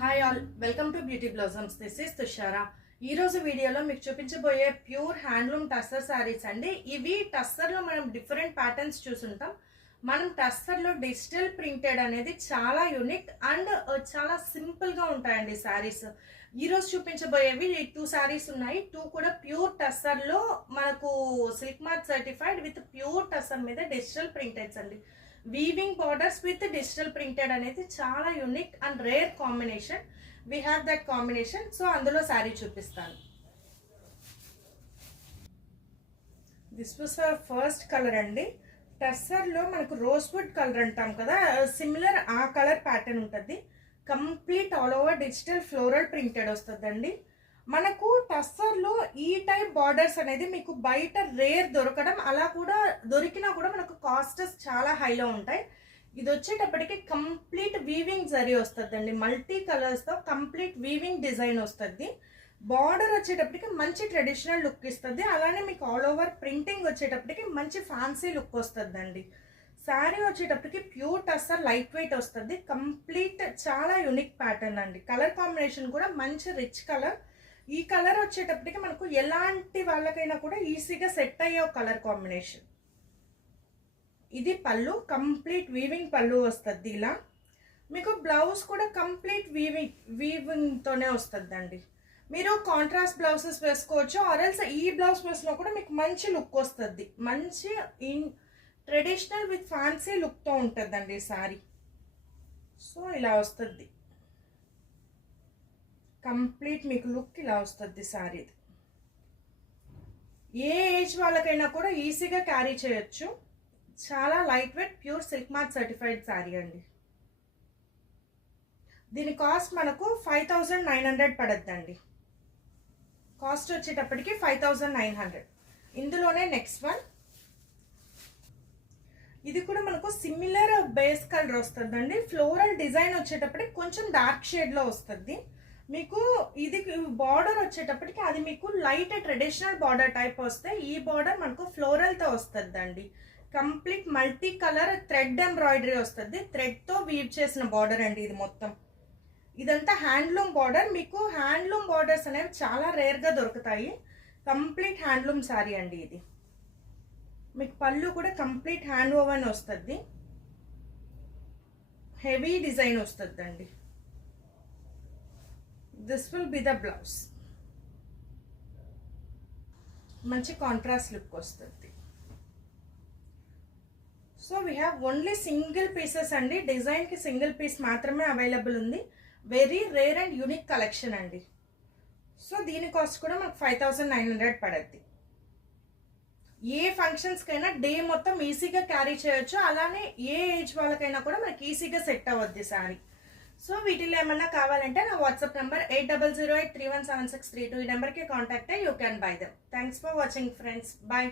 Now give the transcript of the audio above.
Hi all, welcome to beauty blossoms. This is Tushara. ఈ రోజు వీడియోలో మీకు చూపించబోయే ప్యూర్ హ్యాండ్లూమ్ టస్సర్ శారీస్ అండి. ఇవి టస్సర్లో మనం డిఫరెంట్ ప్యాటర్న్స్ చూసుంటాం. మనం టస్సర్లో డిజిటల్ ప్రింటెడ్ అనేది చాలా యూనిక్ అండ్ చాలా సింపుల్గా ఉంటాయండి శారీస్. ఈరోజు చూపించబోయేవి 2 శారీస్ ఉన్నాయి. 2 కూడా ప్యూర్ టస్సర్లో మనకు silk mark certified with pure tussar మీద డిజిటల్ ప్రింటెడ్స్ అండి. Weaving borders with digital printed అనేది చాలా unique and rare combination. We have that combination. So అందులో శారీ చూపిస్తాను. దిస్ వాస్ ఫస్ట్ కలర్ అండి. టస్సర్లో మనకు రోజ్వుడ్ కలర్ అంటాం కదా, సిమిలర్ ఆ కలర్ ప్యాటర్న్ ఉంటుంది. Complete all over digital floral printed వస్తుందండి. మనకు టస్సర్లో ఈ టైప్ బార్డర్స్ అనేది మీకు బయట రేర్ దొరకడం, అలా కూడా దొరికినా కూడా మనకు కాస్టెస్ చాలా హైలో ఉంటాయి. ఇది వచ్చేటప్పటికి కంప్లీట్ వీవింగ్ జరీ వస్తుందండి. మల్టీ కలర్స్తో కంప్లీట్ వీవింగ్ డిజైన్ వస్తుంది. బార్డర్ వచ్చేటప్పటికి మంచి ట్రెడిషనల్ లుక్ ఇస్తుంది. అలానే మీకు ఆల్ ఓవర్ ప్రింటింగ్ వచ్చేటప్పటికి మంచి ఫ్యాన్సీ లుక్ వస్తుందండి. శారీ వచ్చేటప్పటికి ప్యూర్ టస్సర్ లైట్ వెయిట్ వస్తుంది. కంప్లీట్ చాలా యూనిక్ ప్యాటర్న్ అండి. కలర్ కాంబినేషన్ కూడా మంచి రిచ్ కలర్. ఈ కలర్ వచ్చేటప్పటికి మనకు ఎలాంటి వాళ్ళకైనా కూడా ఈజీగా సెట్ అయ్యే కలర్ కాంబినేషన్. ఇది పళ్ళు, కంప్లీట్ వీవింగ్ పళ్ళు వస్తుంది. ఇలా మీకు బ్లౌజ్ కూడా కంప్లీట్ వీవింగ్తోనే వస్తుందండి. మీరు కాంట్రాస్ట్ బ్లౌజెస్ వేసుకోవచ్చు, ఆర్ఎల్స్ ఈ బ్లౌజ్ వేసినా కూడా మీకు మంచి లుక్ వస్తుంది. మంచి ట్రెడిషనల్ విత్ ఫ్యాన్సీ లుక్తో ఉంటుందండి ఈ శారీ. సో ఇలా వస్తుంది కంప్లీట్ మీకు లుక్. ఇలా వస్తుంది శారీ. ఏ ఏజ్ వాళ్ళకైనా కూడా ఈజీగా క్యారీ చేయొచ్చు. చాలా light weight pure silk mark certified sari అండి. దీని కాస్ట్ మనకు 5900 పడద్దండి. కాస్ట్ వచ్చేటప్పటికి 5900. ఇందులోనే నెక్స్ట్ వన్, ఇది కూడా మనకు సిమిలర్ బేస్ కలర్ వస్తుందండి. ఫ్లోరల్ డిజైన్ వచ్చేటప్పటికి కొంచెం డార్క్ షేడ్లో వస్తుంది. మీకు ఇది బార్డర్ వచ్చేటప్పటికి అది మీకు లైట్ ట్రెడిషనల్ బార్డర్ టైప్ వస్తే, ఈ బార్డర్ మనకు ఫ్లోరల్తో వస్తుందండి. Complete multi colour thread embroidery వస్తుంది. థ్రెడ్తో వీవ్ చేసిన బార్డర్ అండి ఇది మొత్తం. ఇదంతా హ్యాండ్లూమ్ బార్డర్. మీకు హ్యాండ్లూమ్ బార్డర్స్ అనేవి చాలా రేర్గా దొరుకుతాయి. కంప్లీట్ హ్యాండ్లూమ్ శారీ అండి ఇది. మీకు పళ్ళు కూడా కంప్లీట్ హ్యాండ్ ఓవెన్ వస్తుంది. హెవీ డిజైన్ వస్తుందండి. This will be the blouse. మంచి కాంట్రాస్ట్ లుక్ వస్తుంది. So we have only single pieces అండి. డిజైన్కి సింగిల్ పీస్ మాత్రమే అవైలబుల్ ఉంది. Very rare and unique collection అండి. సో దీని కాస్ట్ కూడా మనకు 5900 పడద్ది. ఏ ఫంక్షన్స్కైనా డే మొత్తం ఈజీగా క్యారీ చేయొచ్చు. అలానే ఏ ఏజ్ వాళ్ళకైనా కూడా మనకి ఈజీగా సెట్ అవ్వద్ది శారీ. సో వీటిలో ఏమన్నా కావాలంటే నా వాట్సాప్ నెంబర్ 8008317632, ఈ నెంబర్కి కాంటాక్ట్ అయ్యి you can buy them. Thanks for watching friends. Bye.